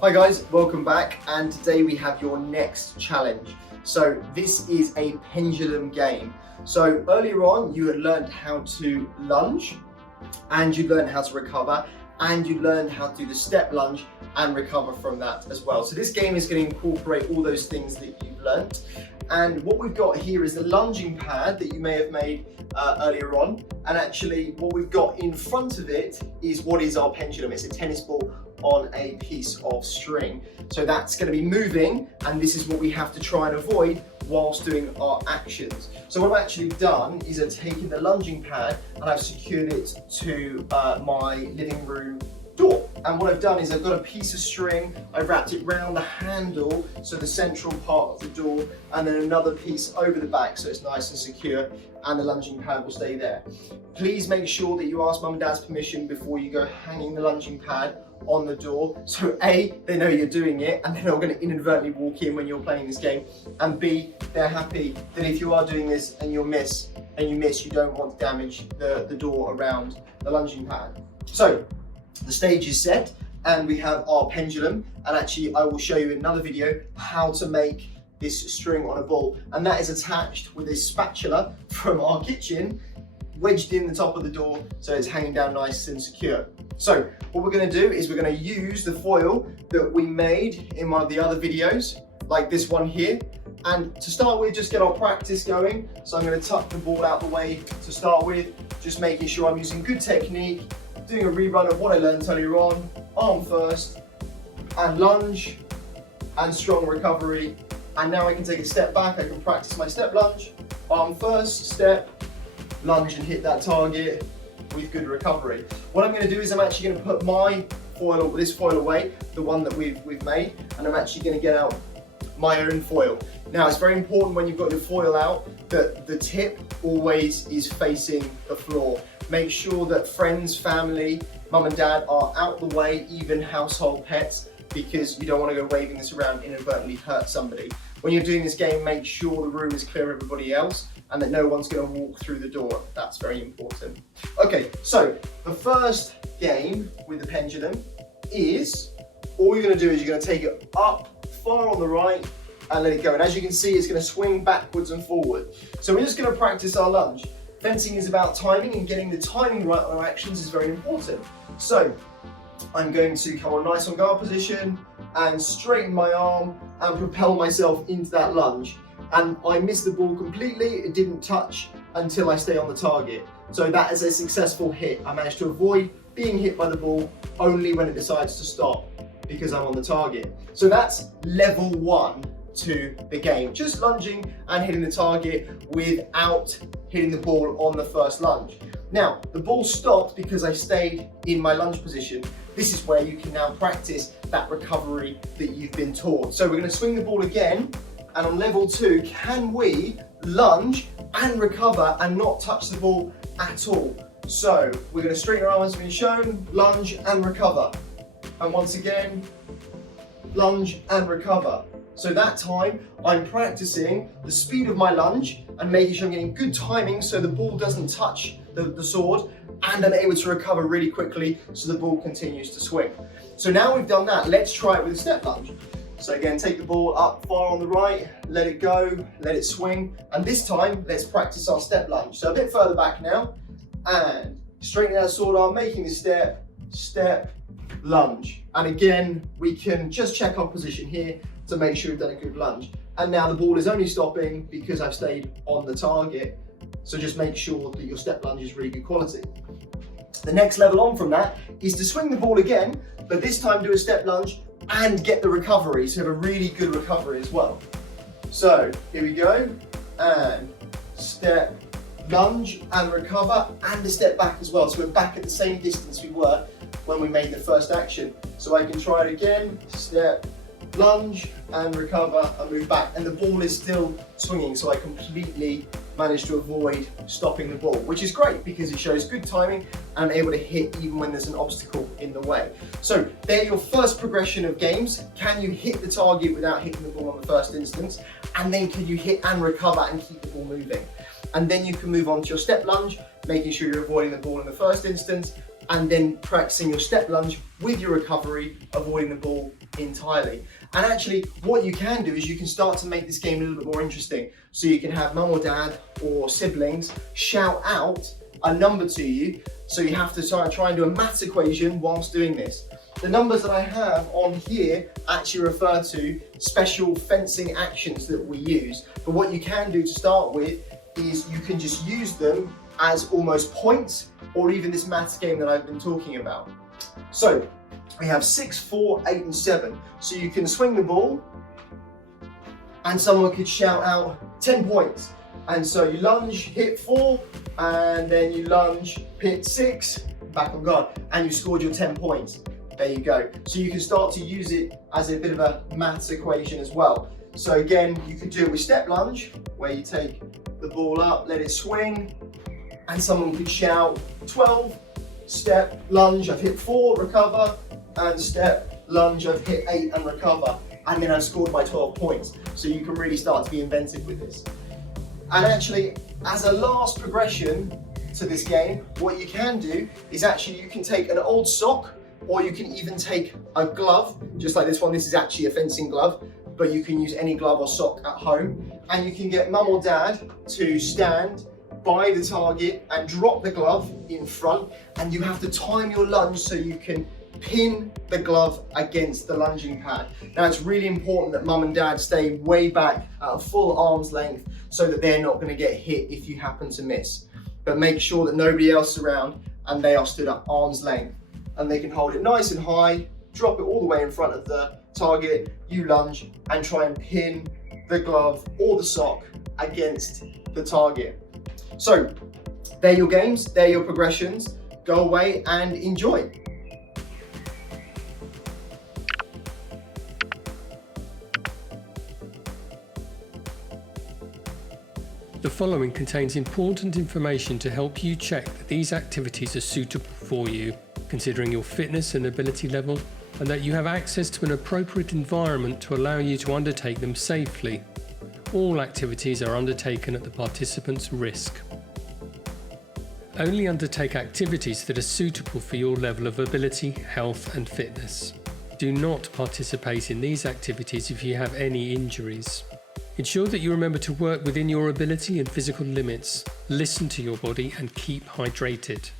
Hi guys, welcome back, and today we have your next challenge. So this is a pendulum game. So earlier on you had learned how to lunge, and you learned how to recover, and you learned how to do the step lunge and recover from that as well. So this game is going to incorporate all those things that you've learned. And what we've got here is the lunging pad that you may have made earlier on. And actually what we've got in front of it is what is our pendulum. It's a tennis ball on a piece of string. So that's going to be moving, and this is what we have to try and avoid whilst doing our actions. So what I've actually done is I've taken the lunging pad and I've secured it to my living room door. And what I've done is I've got a piece of string, I've wrapped it round the handle, so the central part of the door, and then another piece over the back so it's nice and secure, and the lunging pad will stay there. Please make sure that you ask mum and dad's permission before you go hanging the lunging pad on the door, so A, they know you're doing it and they're not going to inadvertently walk in when you're playing this game, and B, they're happy that if you are doing this and you miss, you don't want to damage the door around the lunging pad. So the stage is set and we have our pendulum, and actually I will show you in another video how to make this string on a ball, and that is attached with this spatula from our kitchen wedged in the top of the door so it's hanging down nice and secure. So what we're going to do is we're going to use the foil that we made in one of the other videos, like this one here, and to start with just get our practice going. So I'm going to tuck the ball out the way to start with, just making sure I'm using good technique, doing a rerun of what I learned earlier on, arm first, and lunge, and strong recovery. And now I can take a step back, I can practice my step lunge, arm first, step, lunge and hit that target with good recovery. What I'm going to do is I'm actually going to put my foil, this foil away, the one that we've made, and I'm actually going to get out my own foil. Now it's very important when you've got your foil out that the tip always is facing the floor. Make sure that friends, family, mum and dad are out the way, even household pets, because you don't want to go waving this around and inadvertently hurt somebody. When you're doing this game, make sure the room is clear of everybody else and that no one's going to walk through the door. That's very important. Okay, so the first game with the pendulum is, all you're going to do is you're going to take it up far on the right and let it go. And as you can see, it's going to swing backwards and forward. So we're just going to practice our lunge. Fencing is about timing, and getting the timing right on our actions is very important. So I'm going to come on nice on guard position and straighten my arm and propel myself into that lunge. And I missed the ball completely, it didn't touch until I stay on the target. So that is a successful hit. I managed to avoid being hit by the ball only when it decides to stop because I'm on the target. So that's level 1 to the game. Just lunging and hitting the target without hitting the ball on the first lunge. Now, the ball stopped because I stayed in my lunge position. This is where you can now practice that recovery that you've been taught. So we're going to swing the ball again, and on level 2, can we lunge and recover and not touch the ball at all? So we're going to straighten our arms as been shown, lunge and recover. And once again, lunge and recover. So that time, I'm practicing the speed of my lunge and making sure I'm getting good timing so the ball doesn't touch the sword, and I'm able to recover really quickly so the ball continues to swing. So now we've done that, let's try it with a step lunge. So again, take the ball up far on the right, let it go, let it swing, and this time, let's practice our step lunge. So a bit further back now, and straighten that sword arm, making the step, step, lunge. And again, we can just check our position here to make sure we've done a good lunge. And now the ball is only stopping because I've stayed on the target. So just make sure that your step lunge is really good quality. The next level on from that is to swing the ball again, but this time do a step lunge and get the recovery, so have a really good recovery as well. So here we go, and step, lunge and recover, and a step back as well. So we're back at the same distance we were when we made the first action. So I can try it again, step, lunge and recover and move back, and the ball is still swinging, so I completely managed to avoid stopping the ball, which is great because it shows good timing and I'm able to hit even when there's an obstacle in the way. So they're your first progression of games. Can you hit the target without hitting the ball on the first instance? And then can you hit and recover and keep the ball moving? And then you can move on to your step lunge, making sure you're avoiding the ball in the first instance, and then practicing your step lunge with your recovery, avoiding the ball entirely. And actually, what you can do is you can start to make this game a little bit more interesting. So you can have mum or dad or siblings shout out a number to you. So you have to try and do a maths equation whilst doing this. The numbers that I have on here actually refer to special fencing actions that we use. But what you can do to start with is you can just use them as almost points, or even this maths game that I've been talking about. So we have 6, 4, 8 and 7. So you can swing the ball and someone could shout out 10 points. And so you lunge, hit 4, and then you lunge, hit 6, back on guard, and you scored your 10 points. There you go. So you can start to use it as a bit of a maths equation as well. So again, you could do it with step lunge, where you take the ball up, let it swing, and someone could shout 12, step, lunge, I've hit 4, recover, and step, lunge, I've hit 8 and recover. And then I've scored my 12 points. So you can really start to be inventive with this. And actually, as a last progression to this game, what you can do is actually you can take an old sock, or you can even take a glove, just like this one. This is actually a fencing glove, but you can use any glove or sock at home. And you can get mum or dad to stand by the target and drop the glove in front, and you have to time your lunge so you can pin the glove against the lunging pad. Now it's really important that mum and dad stay way back at a full arm's length so that they're not going to get hit if you happen to miss. But make sure that nobody else is around and they are stood at arm's length, and they can hold it nice and high, drop it all the way in front of the target, you lunge and try and pin the glove or the sock against the target. So they're your games, they're your progressions. Go away and enjoy. The following contains important information to help you check that these activities are suitable for you, considering your fitness and ability level, and that you have access to an appropriate environment to allow you to undertake them safely. All activities are undertaken at the participant's risk. Only undertake activities that are suitable for your level of ability, health and fitness. Do not participate in these activities if you have any injuries. Ensure that you remember to work within your ability and physical limits. Listen to your body and keep hydrated.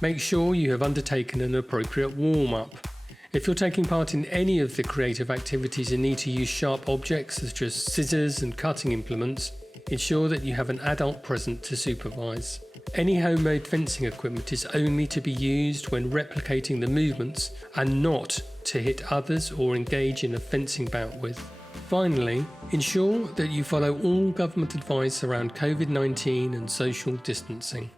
Make sure you have undertaken an appropriate warm-up. If you're taking part in any of the creative activities and need to use sharp objects such as scissors and cutting implements, ensure that you have an adult present to supervise. Any homemade fencing equipment is only to be used when replicating the movements and not to hit others or engage in a fencing bout with. Finally, ensure that you follow all government advice around COVID-19 and social distancing.